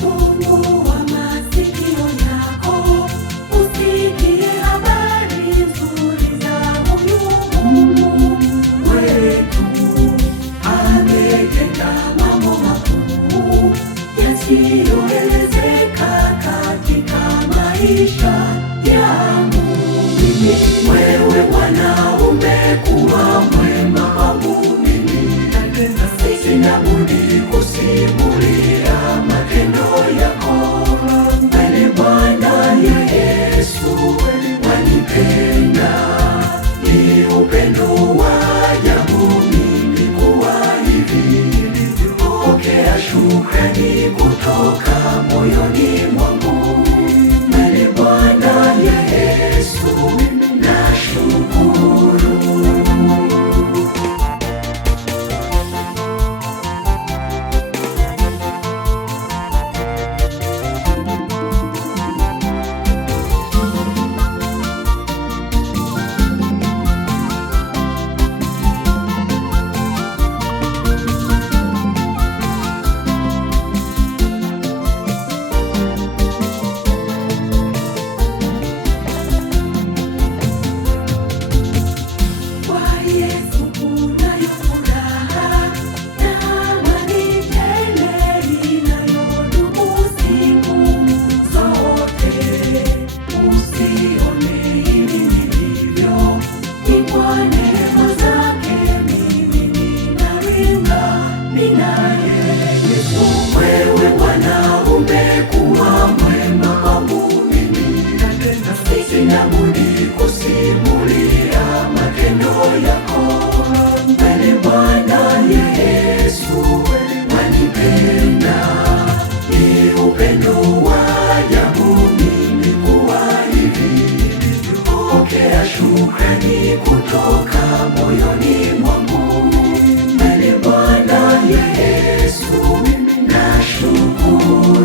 Fungua masikio yako usikie habari nzuri za huyu Mungu wetu. Ametenda mambo makuu yasiyoelezeka katika maisha yangu mimi. Wewe Bwana umekuwa mwema kwangu mimi, sina budi kusimulia matendo yako. Wewe Bwana Yesu wanipenda, ni upendo wa ajabu mimi kuwa hivi. Pokea shukrani kutoka moyoni mwangu. Wewe Bwana Yesu nashukuru. Kwa Yesu kunayo furaha na amani tele inayodumu siku zote. Usione hivi nilivyo, ni kwa neema zake mimi ninaringa, ninaye Yesu. Wewe Bwana umekuwa mwema kwangu mimi, sina budi kusimulia matendo yako. Wewe Bwana Yesu wanipenda, ni upendo wa ajabu mimi kuwa hivi. Pokea shukrani kutoka moyoni mwangu. Wewe Bwana Yesu nashukuru.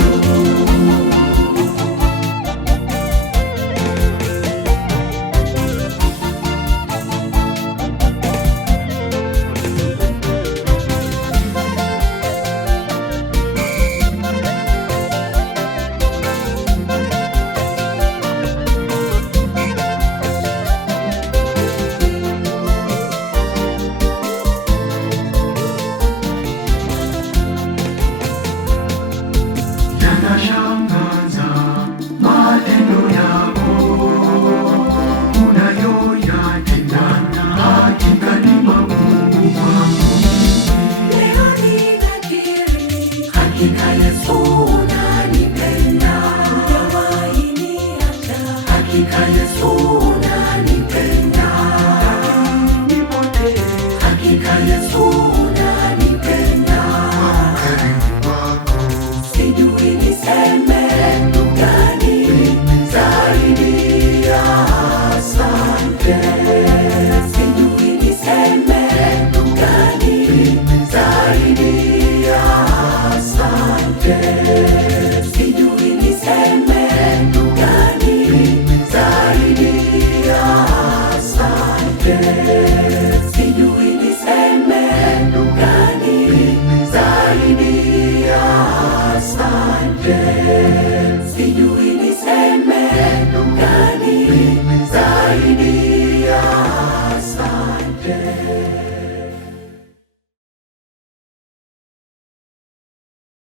Yanashangaza matendo yako unayoyatenda, hakika ni makuu kwangu. Leo ninakiri, hakika Yesu unanipenda. Hujawahi niacha, hakika Yesu unanipenda. Hakika Yesu unanipenda. Sijui niseme gani zaidi ya asante. Sijui niseme gani zaidi ya asante. Sijui niseme gani zaidi ya asante.